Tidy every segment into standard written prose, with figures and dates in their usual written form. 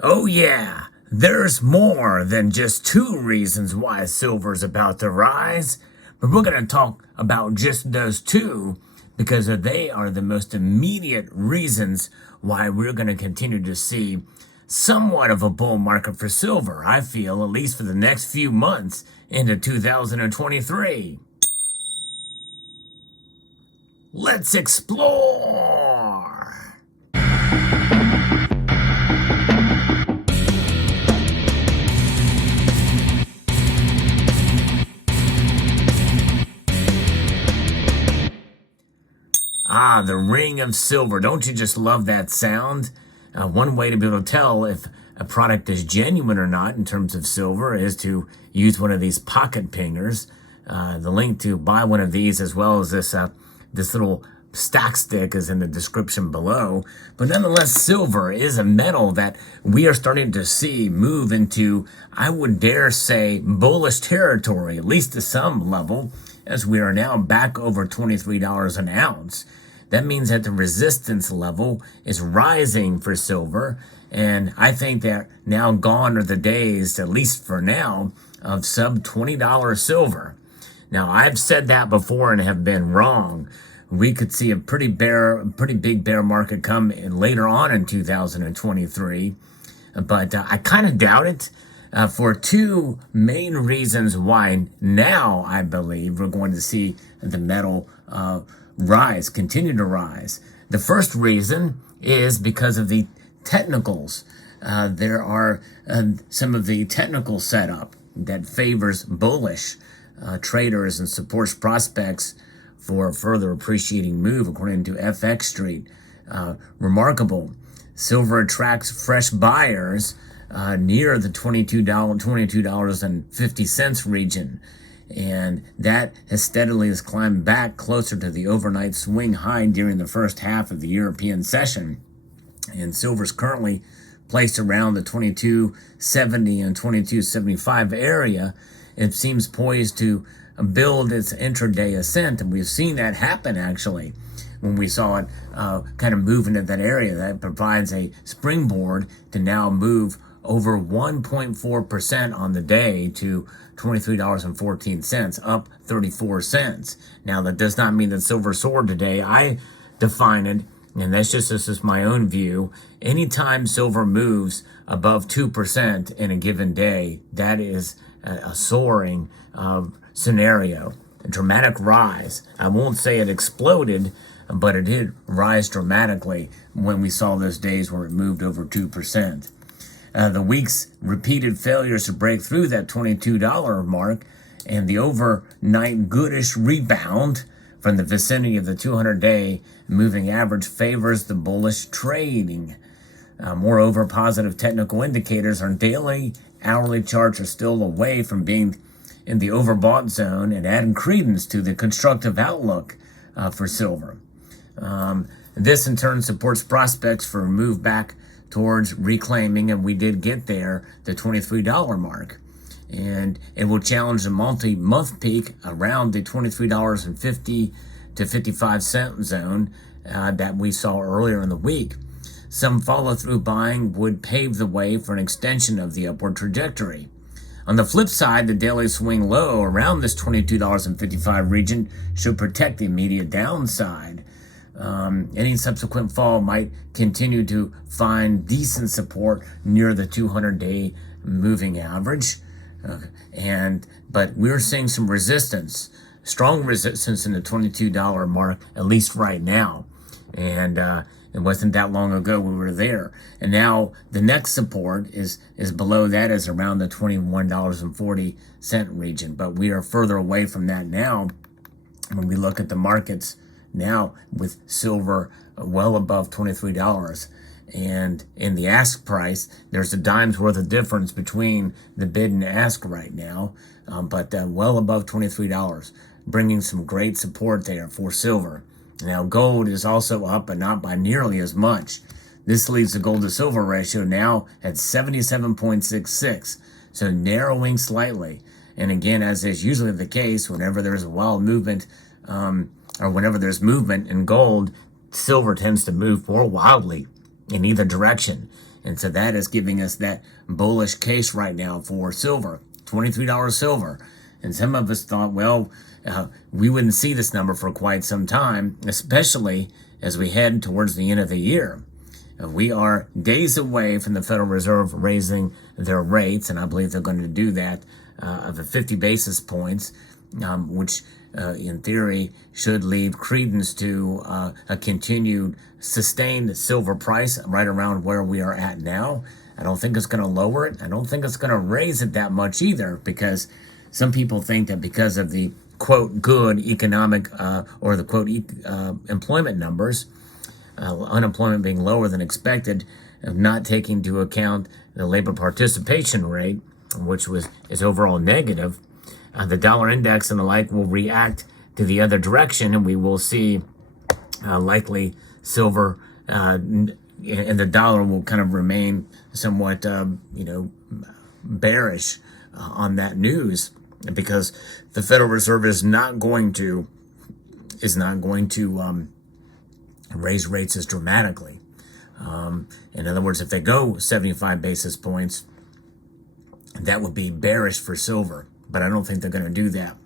Oh, yeah, there's more than just two reasons why silver's about to rise, but we're going to talk about just those two because they are the most immediate reasons why we're going to continue to see somewhat of a bull market for silver, I feel, at least for the next few months into 2023. Let's explore! Ah, the ring of silver. Don't you just love that sound? One way to be able to tell if a product is genuine or not in terms of silver is to use one of these pocket pingers. The link to buy one of these as well as this little stock stick is in the description below. But nonetheless, silver is a metal that we are starting to see move into, I would dare say, bullish territory, at least to some level, as we are now back over $23 an ounce. That means that the resistance level is rising for silver, and I think that now gone are the days, at least for now, of sub $20 silver. Now, I've said that before and have been wrong. We could see a pretty big bear market come in later on in 2023, but I kind of doubt it. For two main reasons why now I believe we're going to see the metal continue to rise. The first reason is because of the technicals. There are some of the technical setup that favors bullish traders and supports prospects for a further appreciating move, according to FX Street. Remarkable. Silver attracts fresh buyers near the $22.50 region. And that has steadily climbed back closer to the overnight swing high during the first half of the European session. And silver's currently placed around the 2270 and 2275 area. It seems poised to build its intraday ascent, and we've seen that happen actually when we saw it kind of move into that area. That provides a springboard to now move over 1.4% on the day to $23.14, up 34 cents. Now, that does not mean that silver soared today. I define it, and this is my own view, anytime silver moves above 2% in a given day, that is a soaring scenario, a dramatic rise. I won't say it exploded, but it did rise dramatically when we saw those days where it moved over 2%. The week's repeated failures to break through that $22 mark and the overnight goodish rebound from the vicinity of the 200-day moving average favors the bullish trading. Moreover, positive technical indicators on daily, hourly charts are still away from being in the overbought zone and adding credence to the constructive outlook for silver. This in turn supports prospects for a move back towards reclaiming, and we did get there, the $23 mark. And it will challenge the multi-month peak around the $23.50 to 55-cent zone that we saw earlier in the week. Some follow-through buying would pave the way for an extension of the upward trajectory. On the flip side, the daily swing low around this $22.55 region should protect the immediate downside. Any subsequent fall might continue to find decent support near the 200-day moving average. But we're seeing some resistance, strong resistance in the $22 mark, at least right now. And it wasn't that long ago we were there. And now the next support is below that, is around the $21.40 region. But we are further away from that now when we look at the markets now with silver well above $23. And in the ask price, there's a dime's worth of difference between the bid and ask right now, but well above $23, bringing some great support there for silver. Now, gold is also up, but not by nearly as much. This leaves the gold to silver ratio now at 77.66, so narrowing slightly. And again, as is usually the case, whenever there's a wild movement, or whenever there's movement in gold, silver tends to move more wildly in either direction. And so that is giving us that bullish case right now for silver, $23 silver. And some of us thought, well, we wouldn't see this number for quite some time, especially as we head towards the end of the year. We are days away from the Federal Reserve raising their rates, and I believe they're going to do that of the 50 basis points, which in theory should leave credence to a continued sustained silver price right around where we are at now. I don't think it's going to lower it. I don't think it's going to raise it that much either, because some people think that because of the quote good economic or the quote employment numbers, unemployment being lower than expected, not taking into account the labor participation rate, which is overall negative, the dollar index and the like will react to the other direction, and we will see likely silver and the dollar will kind of remain somewhat bearish on that news, because the Federal Reserve is not going to raise rates as dramatically. In other words, if they go 75 basis points, that would be bearish for silver, but I don't think they're going to do that.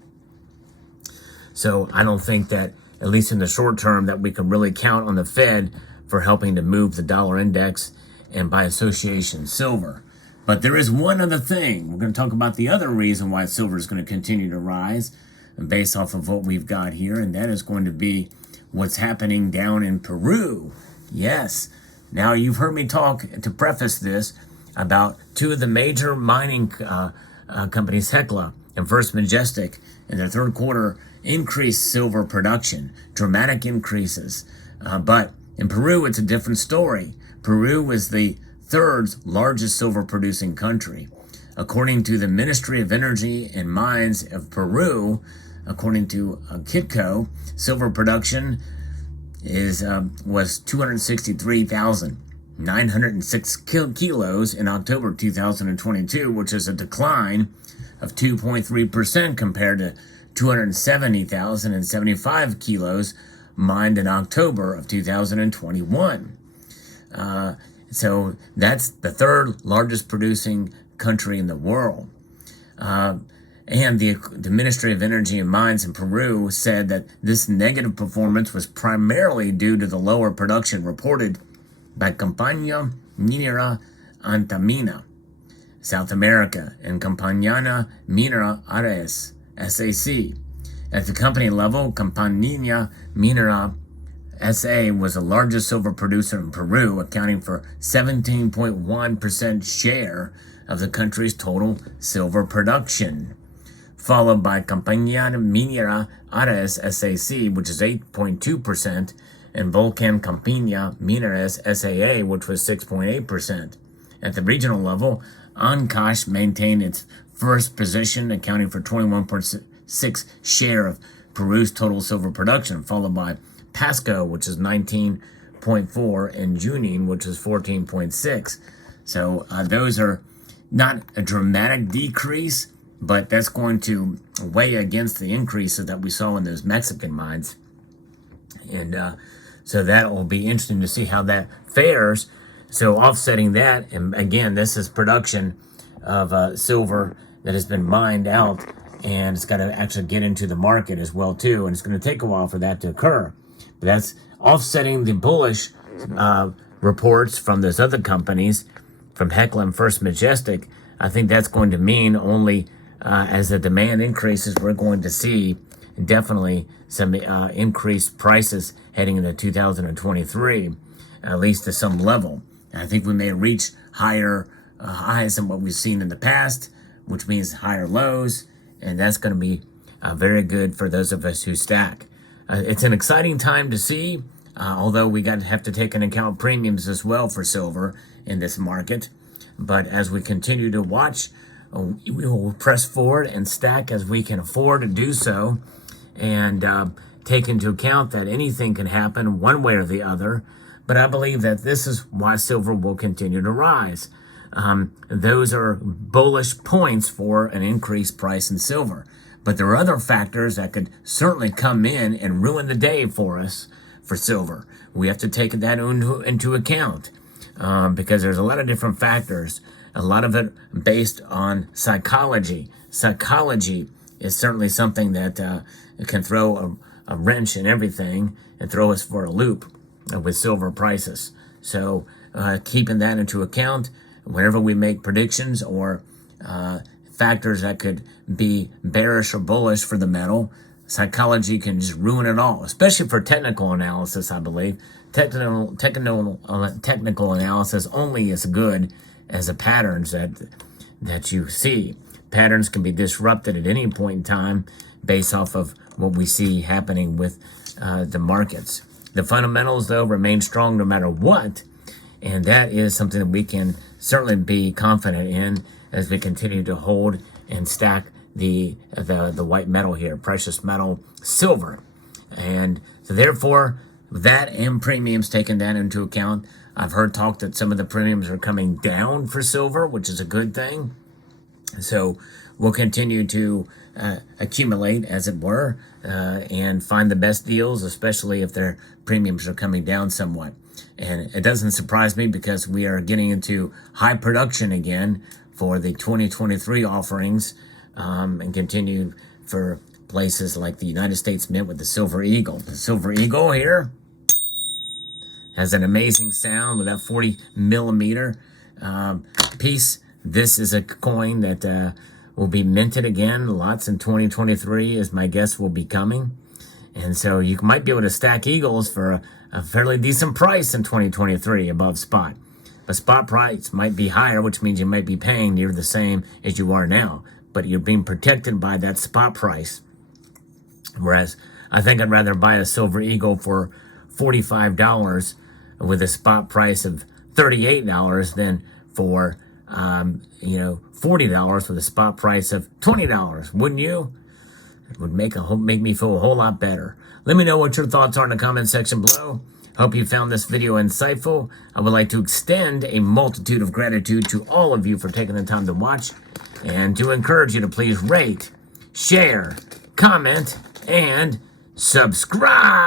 So I don't think that, at least in the short term, that we can really count on the Fed for helping to move the dollar index and by association silver. But there is one other thing. We're going to talk about the other reason why silver is going to continue to rise based off of what we've got here, and that is going to be what's happening down in Peru. Yes. Now, you've heard me talk, to preface this, about two of the major mining companies, Hecla and First Majestic, in their third quarter increased silver production, dramatic increases. But in Peru, it's a different story. Peru was the third largest silver producing country. According to the Ministry of Energy and Mines of Peru, according to Kitco, silver production was 263,906 kilos in October 2022, which is a decline of 2.3% compared to 270,075 kilos mined in October of 2021. So that's the third largest producing country in the world. And the Ministry of Energy and Mines in Peru said that this negative performance was primarily due to the lower production reported by Compañía Minera Antamina, South America, and Compañía Minera Ares, SAC. At the company level, Compañía Minera SA was the largest silver producer in Peru, accounting for 17.1% share of the country's total silver production, followed by Compañía Minera Ares SAC, which is 8.2%, and Volcan Compañía Mineras SAA, which was 6.8%. At the regional level, Ancash maintained its first position, accounting for 21.6% share of Peru's total silver production, followed by Pasco, which is 19.4%, and Junín, which is 14.6%. So those are not a dramatic decrease, but that's going to weigh against the increases that we saw in those Mexican mines. And so that will be interesting to see how that fares. So offsetting that, and again, this is production of silver that has been mined out, and it's got to actually get into the market as well too, and it's going to take a while for that to occur. But that's offsetting the bullish reports from those other companies, from Hecla and First Majestic. I think that's going to mean only as the demand increases, we're going to see definitely some increased prices heading into 2023, at least to some level. And I think we may reach higher highs than what we've seen in the past, which means higher lows, and that's going to be very good for those of us who stack. It's an exciting time to see, although we have to take into account premiums as well for silver in this market. But as we continue to watch, we will press forward and stack as we can afford to do so, and take into account that anything can happen one way or the other. But I believe that this is why silver will continue to rise. Those are bullish points for an increased price in silver. But there are other factors that could certainly come in and ruin the day for us for silver. We have to take that into account. because there's a lot of different factors, a lot of it based on psychology. Psychology is certainly something that can throw a wrench in everything and throw us for a loop with silver prices. So keeping that into account whenever we make predictions or factors that could be bearish or bullish for the metal, psychology can just ruin it all, especially for technical analysis, I believe. Technical analysis only is good as the patterns that you see. Patterns can be disrupted at any point in time based off of what we see happening with the markets. The fundamentals, though, remain strong no matter what, and that is something that we can certainly be confident in as we continue to hold and stack the white metal here, precious metal, silver. And so therefore, that and premiums taken that into account, I've heard talk that some of the premiums are coming down for silver, which is a good thing. So we'll continue to accumulate, as it were, and find the best deals, especially if their premiums are coming down somewhat. And it doesn't surprise me because we are getting into high production again for the 2023 offerings, and continue for places like the United States Mint with the Silver Eagle. The Silver Eagle here has an amazing sound with that 40 millimeter piece. This is a coin that will be minted again. Lots in 2023, as my guess will be coming. And so you might be able to stack Eagles for a fairly decent price in 2023 above spot. But spot price might be higher, which means you might be paying near the same as you are now. But you're being protected by that spot price. Whereas I think I'd rather buy a Silver Eagle for $45 with a spot price of $38 than for $40 with a spot price of $20. Wouldn't you? It would make me feel a whole lot better. Let me know what your thoughts are in the comment section below. Hope you found this video insightful. I would like to extend a multitude of gratitude to all of you for taking the time to watch, and to encourage you to please rate, share, comment, and subscribe.